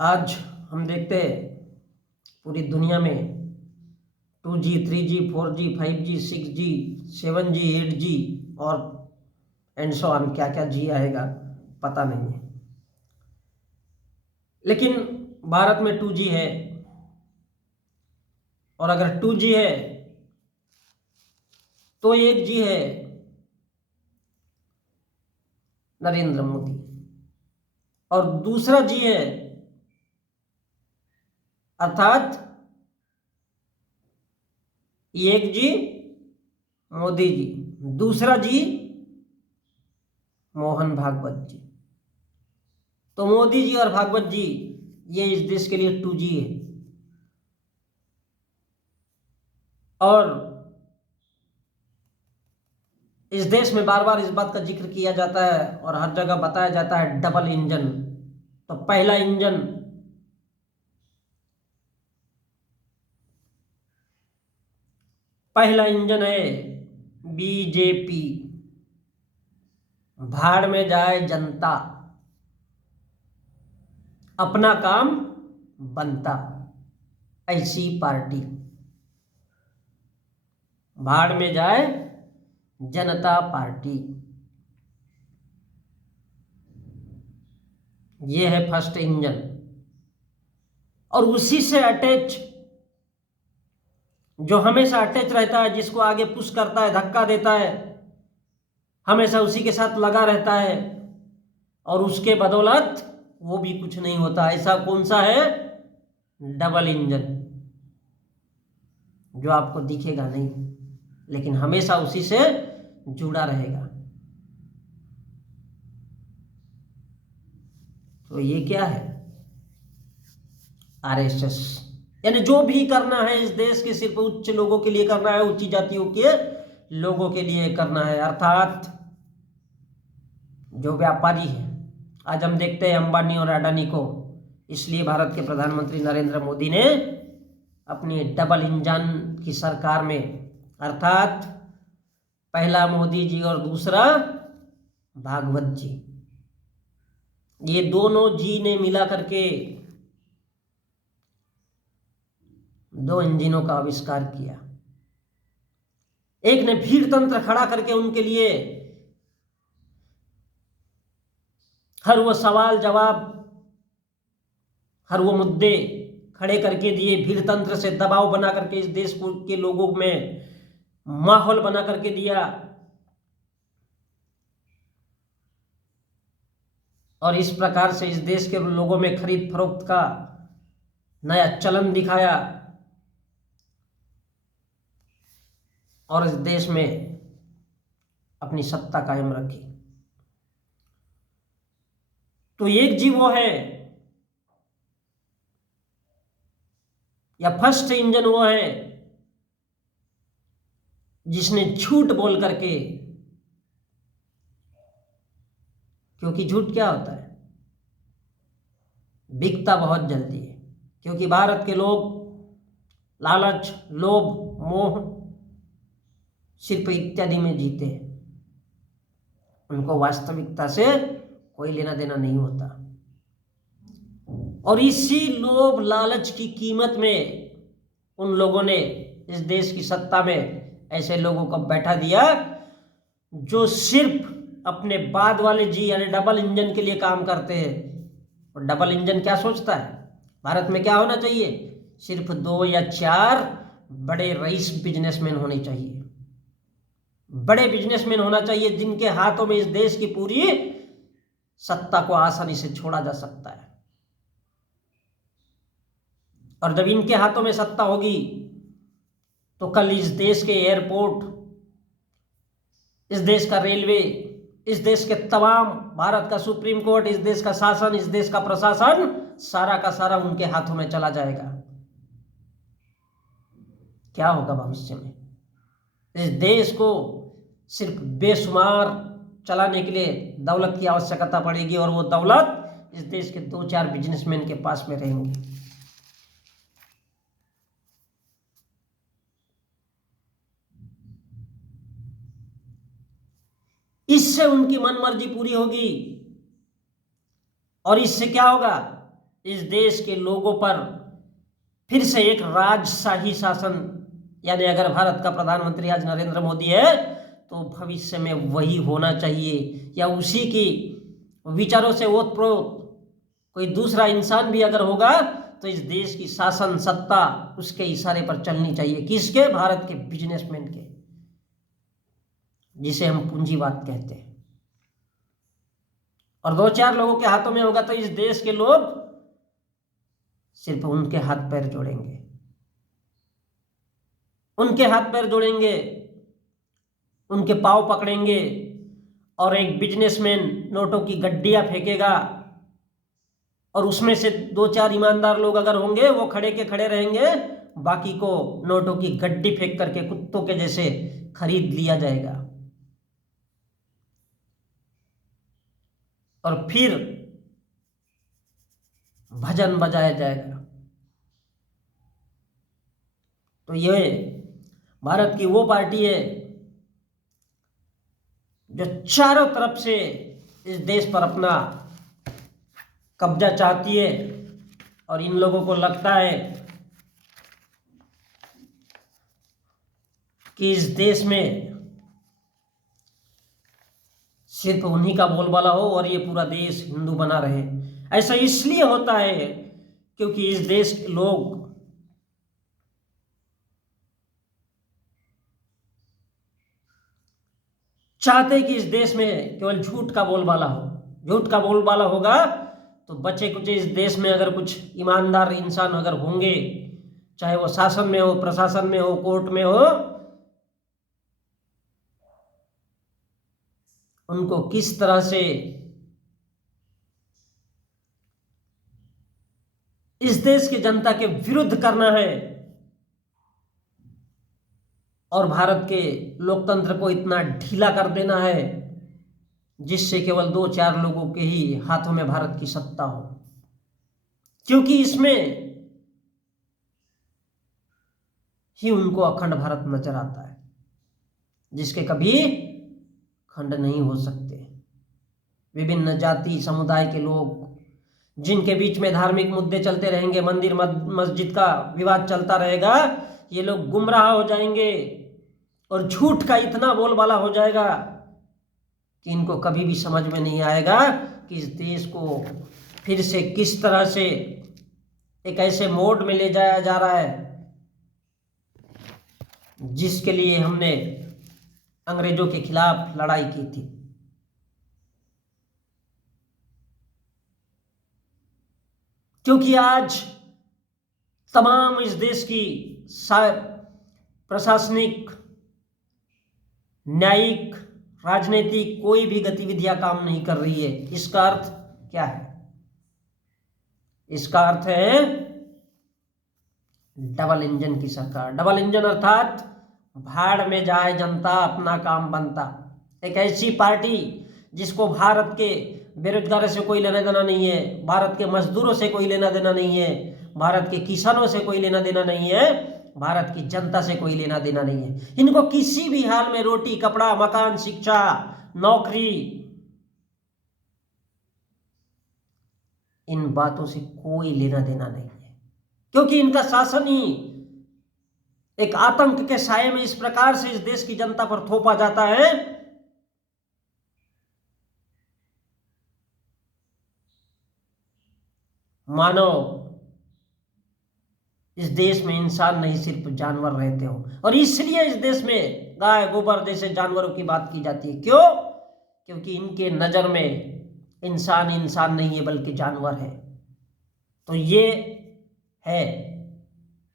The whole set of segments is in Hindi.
आज हम देखते हैं पूरी दुनिया में 2G, 3G, 4G, 5G, 6G, 7G, 8G और एंड सो ऑन, क्या क्या जी आएगा पता नहीं है। लेकिन भारत में 2G है, और अगर 2G है तो एक जी है नरेंद्र मोदी, और दूसरा जी है अर्थात एक जी मोदी जी, दूसरा जी मोहन भागवत जी। तो मोदी जी और भागवत जी ये इस देश के लिए 2G है। और इस देश में बार बार इस बात का जिक्र किया जाता है और हर जगह बताया जाता है डबल इंजन। तो पहला इंजन है बीजेपी, भाड़ में जाए जनता, अपना काम बनता, ऐसी पार्टी। भाड़ में जाए जनता पार्टी, ये है फर्स्ट इंजन। और उसी से अटैच, जो हमेशा अटैच रहता है, जिसको आगे पुश करता है, धक्का देता है, हमेशा उसी के साथ लगा रहता है, और उसके बदौलत वो भी कुछ नहीं होता। ऐसा कौन सा है? डबल इंजन, जो आपको दिखेगा नहीं लेकिन हमेशा उसी से जुड़ा रहेगा। तो ये क्या है? आरएसएस। यानी जो भी करना है इस देश के सिर्फ उच्च लोगों के लिए करना है, उच्च जातियों के लोगों के लिए करना है। अर्थात जो व्यापारी है, आज हम देखते हैं अंबानी और अडानी को, इसलिए भारत के प्रधानमंत्री नरेंद्र मोदी ने अपनी डबल इंजन की सरकार में, अर्थात पहला मोदी जी और दूसरा भागवत जी, ये दोनों जी ने मिला करके दो इंजनों का आविष्कार किया। एक ने भीड़ तंत्र खड़ा करके उनके लिए हर वो सवाल जवाब, हर वो मुद्दे खड़े करके दिए, भीड़ तंत्र से दबाव बना करके इस देश के लोगों में माहौल बना करके दिया, और इस प्रकार से इस देश के लोगों में खरीद फरोख्त का नया चलन दिखाया, और इस देश में अपनी सत्ता कायम रखी। तो एक जी वो है, या फर्स्ट इंजन वो है जिसने झूठ बोल करके, क्योंकि झूठ क्या होता है? बिकता बहुत जल्दी है। क्योंकि भारत के लोग लालच, लोभ, मोह, सिर्फ इत्यादि में जीते हैं। उनको वास्तविकता से कोई लेना देना नहीं होता, और इसी लोभ लालच की कीमत में उन लोगों ने इस देश की सत्ता में ऐसे लोगों को बैठा दिया जो सिर्फ अपने बाद वाले जी यानी डबल इंजन के लिए काम करते हैं। और डबल इंजन क्या सोचता है? भारत में क्या होना चाहिए? सिर्फ 2 या 4 बड़े रईस बिजनेसमैन होने चाहिए, बड़े बिजनेसमैन होना चाहिए, जिनके हाथों में इस देश की पूरी सत्ता को आसानी से छोड़ा जा सकता है। और जब इनके हाथों में सत्ता होगी तो कल इस देश के एयरपोर्ट, इस देश का रेलवे, इस देश के तमाम, भारत का सुप्रीम कोर्ट, इस देश का शासन, इस देश का प्रशासन, सारा का सारा उनके हाथों में चला जाएगा। क्या होगा भविष्य में? इस देश को सिर्फ बेशुमार चलाने के लिए दौलत की आवश्यकता पड़ेगी, और वो दौलत इस देश के 2-4 बिजनेसमैन के पास में रहेंगे। इससे उनकी मनमर्जी पूरी होगी, और इससे क्या होगा? इस देश के लोगों पर फिर से एक राजशाही शासन, यानी अगर भारत का प्रधानमंत्री आज नरेंद्र मोदी है तो भविष्य में वही होना चाहिए, या उसी की विचारों से ओतप्रोत कोई दूसरा इंसान भी अगर होगा तो इस देश की शासन सत्ता उसके इशारे पर चलनी चाहिए। किसके? भारत के बिजनेसमैन के, जिसे हम पूंजीवाद कहते हैं। और 2-4 लोगों के हाथों में होगा तो इस देश के लोग सिर्फ उनके हाथ पैर जोड़ेंगे, उनके हाथ पैर जोड़ेंगे, उनके पांव पकड़ेंगे, और एक बिजनेसमैन नोटों की गड्डियां फेंकेगा और उसमें से 2-4 ईमानदार लोग अगर होंगे वो खड़े के खड़े रहेंगे, बाकी को नोटों की गड्डी फेंक करके कुत्तों के जैसे खरीद लिया जाएगा। और फिर भजन बजाया जाएगा। तो ये भारत की वो पार्टी है जो चारों तरफ से इस देश पर अपना कब्जा चाहती है, और इन लोगों को लगता है कि इस देश में सिर्फ उन्हीं का बोलबाला हो और ये पूरा देश हिंदू बना रहे। ऐसा इसलिए होता है क्योंकि इस देश के लोग चाहते कि इस देश में केवल झूठ का बोलबाला हो। झूठ का बोलबाला होगा तो बचे कुछ इस देश में अगर कुछ ईमानदार इंसान अगर होंगे, चाहे वो शासन में हो, प्रशासन में हो, कोर्ट में हो, उनको किस तरह से इस देश की जनता के विरुद्ध करना है और भारत के लोकतंत्र को इतना ढीला कर देना है जिससे केवल 2-4 लोगों के ही हाथों में भारत की सत्ता हो। क्योंकि इसमें ही उनको अखंड भारत नजर आता है, जिसके कभी खंड नहीं हो सकते। विभिन्न जाति समुदाय के लोग जिनके बीच में धार्मिक मुद्दे चलते रहेंगे, मंदिर मस्जिद का विवाद चलता रहेगा, ये लोग गुमराह हो जाएंगे और झूठ का इतना बोलबाला हो जाएगा कि इनको कभी भी समझ में नहीं आएगा कि इस देश को फिर से किस तरह से एक ऐसे मोड में ले जाया जा रहा है जिसके लिए हमने अंग्रेजों के खिलाफ लड़ाई की थी। क्योंकि आज तमाम इस देश की प्रशासनिक, न्यायिक, राजनीतिक कोई भी गतिविधियां काम नहीं कर रही है। इसका अर्थ क्या है? इसका अर्थ है डबल इंजन की सरकार। डबल इंजन अर्थात भाड़ में जाए जनता, अपना काम बनता। एक ऐसी पार्टी जिसको भारत के बेरोजगारों से कोई लेना देना नहीं है, भारत के मजदूरों से कोई लेना देना नहीं है, भारत के किसानों से कोई लेना देना नहीं है, भारत की जनता से कोई लेना देना नहीं है। इनको किसी भी हाल में रोटी, कपड़ा, मकान, शिक्षा, नौकरी, इन बातों से कोई लेना देना नहीं है। क्योंकि इनका शासन ही एक आतंक के साये में इस प्रकार से इस देश की जनता पर थोपा जाता है मानो इस देश में इंसान नहीं सिर्फ जानवर रहते हो। और इसलिए इस देश में गाय, गोबर जैसे जानवरों की बात की जाती है। क्यों? क्योंकि इनके नजर में इंसान इंसान नहीं है बल्कि जानवर है। तो ये है,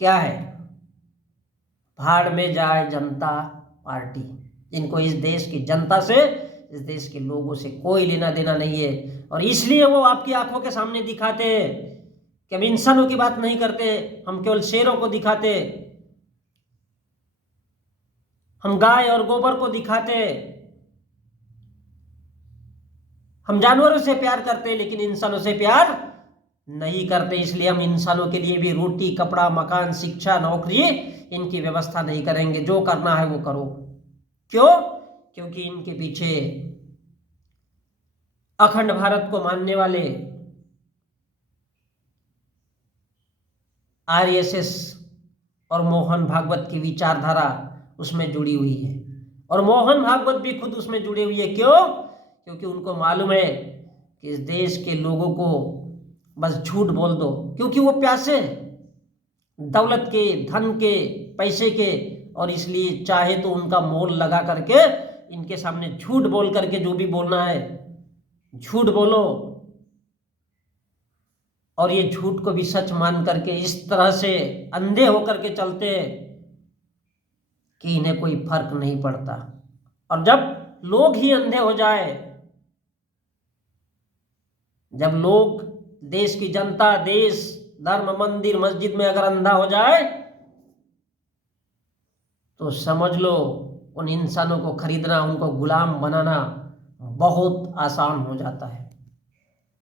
क्या है? भाड़ में जाए जनता पार्टी। जिनको इस देश की जनता से, इस देश के लोगों से कोई लेना देना नहीं है। और इसलिए वो आपकी आंखों के सामने दिखाते हैं कि हम इंसानों की बात नहीं करते, हम केवल शेरों को दिखाते, हम गाय और गोबर को दिखाते, हम जानवरों से प्यार करते लेकिन इंसानों से प्यार नहीं करते। इसलिए हम इंसानों के लिए भी रोटी, कपड़ा, मकान, शिक्षा, नौकरी, इनकी व्यवस्था नहीं करेंगे। जो करना है वो करो। क्यों? क्योंकि इनके पीछे अखंड भारत को मानने वाले आरएसएस और मोहन भागवत की विचारधारा उसमें जुड़ी हुई है। और मोहन भागवत भी खुद उसमें जुड़े हुए हैं। क्यों? क्योंकि उनको मालूम है कि इस देश के लोगों को बस झूठ बोल दो, क्योंकि वो प्यासे दौलत के, धन के, पैसे के, और इसलिए चाहे तो उनका मोल लगा करके इनके सामने झूठ बोल करके जो भी बोलना है झूठ बोलो, और ये झूठ को भी सच मान करके इस तरह से अंधे होकर के चलते कि इन्हें कोई फर्क नहीं पड़ता। और जब लोग ही अंधे हो जाए, जब लोग, देश की जनता, देश, धर्म, मंदिर, मस्जिद में अगर अंधा हो जाए तो समझ लो उन इंसानों को खरीदना, उनको गुलाम बनाना बहुत आसान हो जाता है।